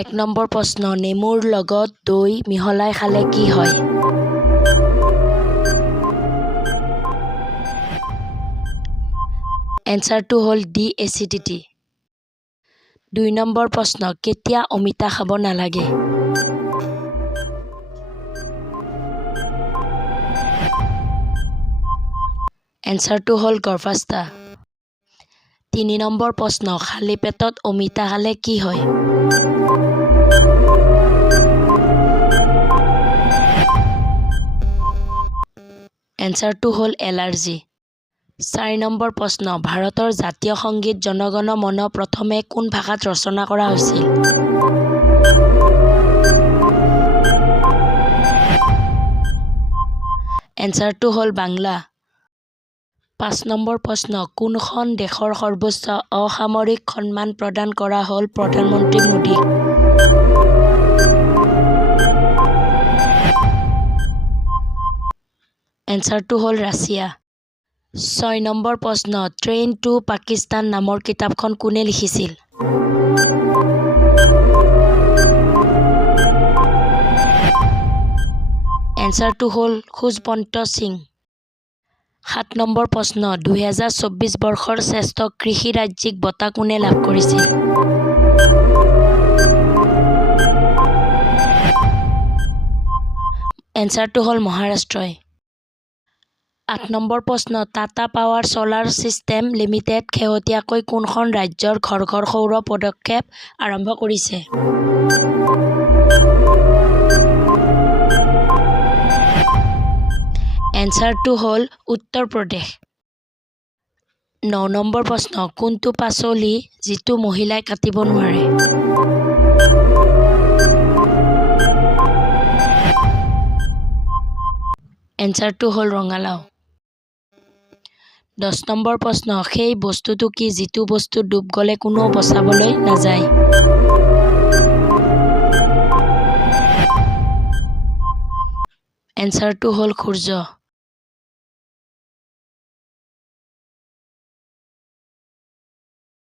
এক নম্বৰ প্ৰশ্ন, নেমুৰ লগত দৈ মিহলাই খালে কি হয়? এনচাৰটো হ'ল ডি এচিডিটি। ২ নম্বৰ প্ৰশ্ন, কেতিয়া অমিতা খাব নালাগে? এনচাৰটো হ'ল গৰ্ভাৱস্থা। ৩ নম্বৰ প্ৰশ্ন, খালী পেটত অমিতা খালে কি হয়? এনচাৰটো হ'ল এলাৰ্জি। ৪ নম্বৰ প্ৰশ্ন, ভাৰতৰ জাতীয় সংগীত জন গণ মন প্ৰথমে কোন ভাষাত ৰচনা কৰা হৈছিল? এনচাৰটো হ'ল বাংলা। ৫ নম্বৰ প্ৰশ্ন, কোনখন দেশৰ সৰ্বোচ্চ অসামৰিক সন্মান প্ৰদান কৰা হ'ল প্ৰধানমন্ত্ৰী মোদীক? এনচাৰটো হ'ল ৰাছিয়া। ৬ নম্বৰ প্ৰশ্ন, ট্ৰেইন টু পাকিস্তান নামৰ কিতাপখন কোনে লিখিছিল? এনচাৰটো হ'ল খুজবন্ত সিং। ৭ নম্বৰ প্ৰশ্ন, ২০২৪ বৰ্ষৰ শ্ৰেষ্ঠ কৃষি ৰাজ্যিক বঁটা কোনে লাভ কৰিছিল? এনচাৰটো হ'ল মহাৰাষ্ট্ৰই। ৮ নম্বৰ প্ৰশ্ন, Tata power solar system limited শেহতীয়াকৈ কোনখন ৰাজ্যৰ ঘৰ ঘৰ সৌৰ পদক্ষেপ আৰম্ভ কৰিছে? এনচাৰটো হ'ল উত্তৰ প্ৰদেশ। ৯ নম্বৰ প্ৰশ্ন, কোনটো পাচলি যিটো মহিলাই কাটিব নোৱাৰে? এনচাৰটো হ'ল ৰঙালাও। ১০ নম্বৰ প্ৰশ্ন, সেই বস্তুটো কি যিটো বস্তু ডুব গ'লে কোনেও বচাবলৈ নাযায়? এনচাৰটো হ'ল সূৰ্য।